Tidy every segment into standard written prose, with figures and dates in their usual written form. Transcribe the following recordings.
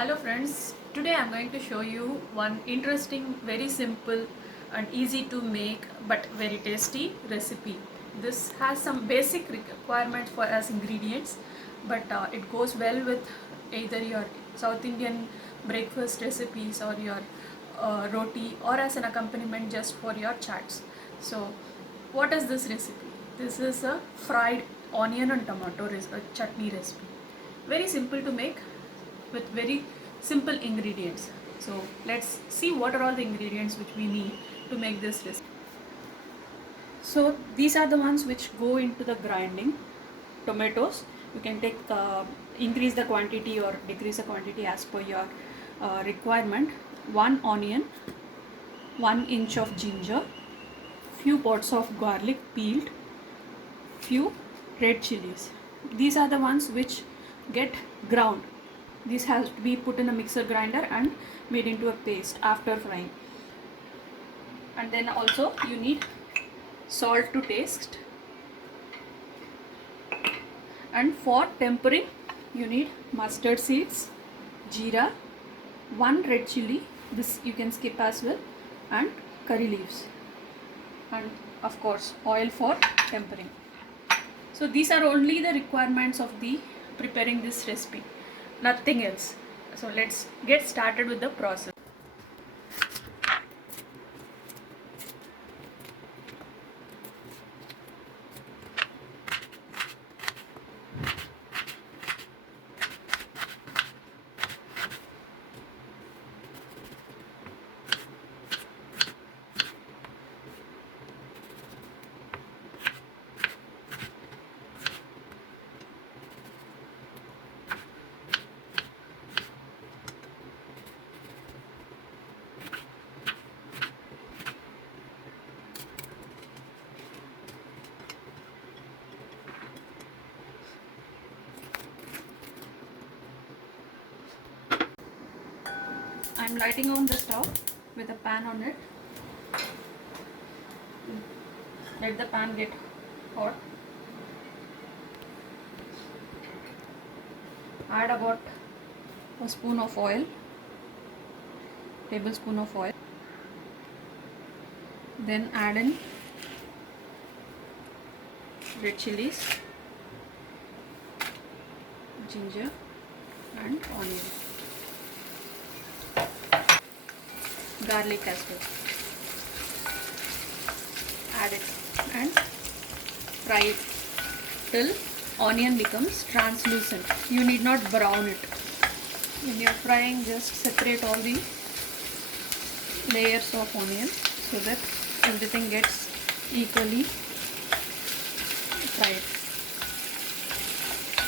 Hello friends, today I'm going to show you one interesting, very simple and easy to make but very tasty recipe. This has some basic requirements for as ingredients, but it goes well with either your South Indian breakfast recipes or your roti, or as an accompaniment just for your chats. So what is this recipe? This is a fried onion and tomato chutney recipe. Very simple to make with very simple ingredients. So let's see what are all the ingredients which we need to make this recipe. So these are the ones which go into the grinding. Tomatoes, you can take increase the quantity or decrease the quantity as per your requirement. One onion, 1 inch of ginger, few pods of garlic peeled, few red chilies. These are the ones which get ground. This has to be put in a mixer grinder and made into a paste after frying. And then also you need salt to taste, and for tempering you need mustard seeds, jeera, 1 red chili, this you can skip as well, and curry leaves, and of course oil for tempering. So these are only the requirements of the preparing this recipe, nothing else. So let's get started with the process. I'm lighting on the stove with a pan on it. Let the pan get hot. Add about a spoon of oil, tablespoon of oil. Then add in red chilies, ginger and onion, garlic as well. Add it and fry it till onion becomes translucent. You need not brown it. When you are frying, just separate all the layers of onion so that everything gets equally fried.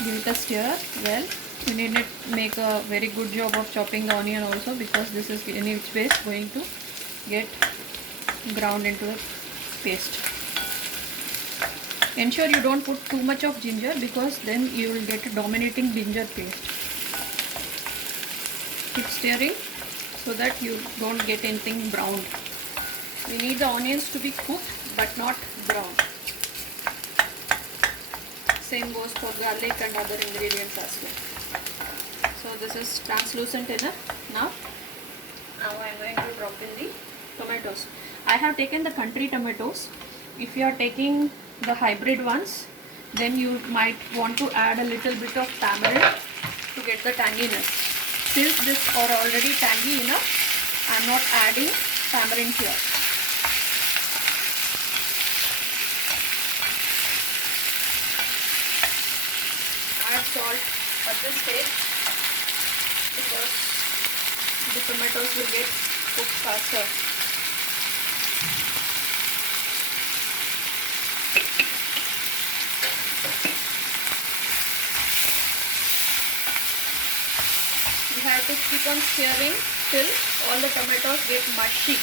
Give it a stir well. You need to make a very good job of chopping the onion also, because this is in which way going to get ground into a paste. Ensure you don't put too much of ginger, because then you will get a dominating ginger paste. Keep stirring so that you don't get anything browned. We need the onions to be cooked but not brown. Same goes for garlic and other ingredients as well. So this is translucent enough. Now I am going to drop in the tomatoes. I have taken the country tomatoes. If you are taking the hybrid ones, then you might want to add a little bit of tamarind to get the tanginess. Since this are already tangy enough, I am not adding tamarind here. Add salt at this stage, because the tomatoes will get cooked faster. You have to keep on stirring till all the tomatoes get mushy.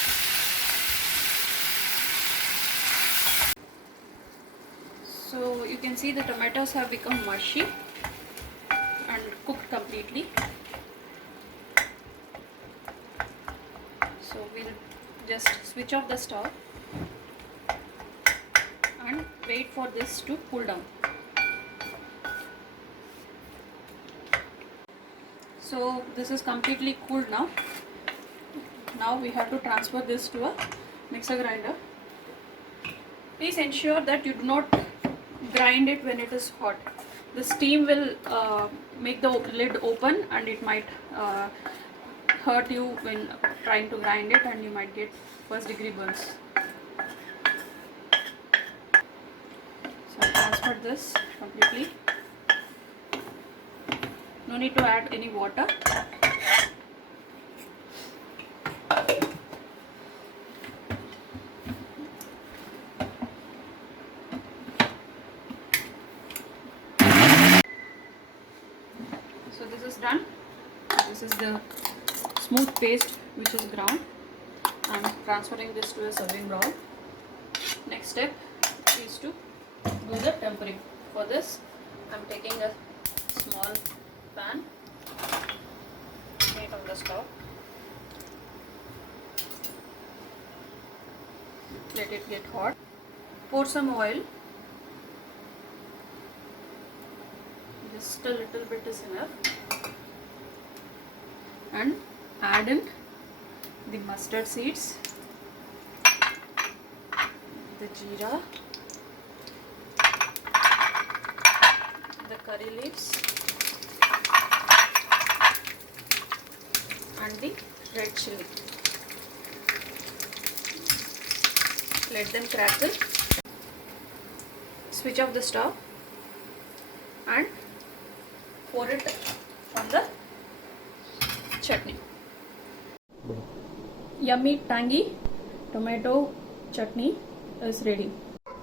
So you can see the tomatoes have become mushy and cooked completely. So we'll just switch off the stove and wait for this to cool down. So this is completely cooled now. Now we have to transfer this to a mixer grinder. Please ensure that you do not grind it when it is hot. The steam will make the lid open, and it might hurt you when trying to grind it, and you might get first-degree burns. So I transferred this completely. No need to add any water. So this is done. This is the smooth paste which is ground. I am transferring this to a serving bowl. Next step is to do the tempering. For this, I am taking a small pan right on the stove. Let it get hot. Pour some oil. Just a little bit is enough. And add in the mustard seeds, the jeera, the curry leaves, and the red chilli. Let them crackle. Switch off the stove and pour it on the chutney. Yummy tangy tomato chutney is ready.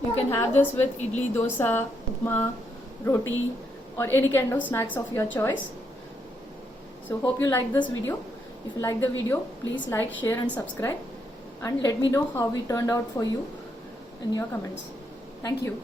You can have this with idli, dosa, upma, roti, or any kind of snacks of your choice. So hope you like this video. If you like the video, please like, share and subscribe, and let me know how it turned out for you in your comments. Thank you.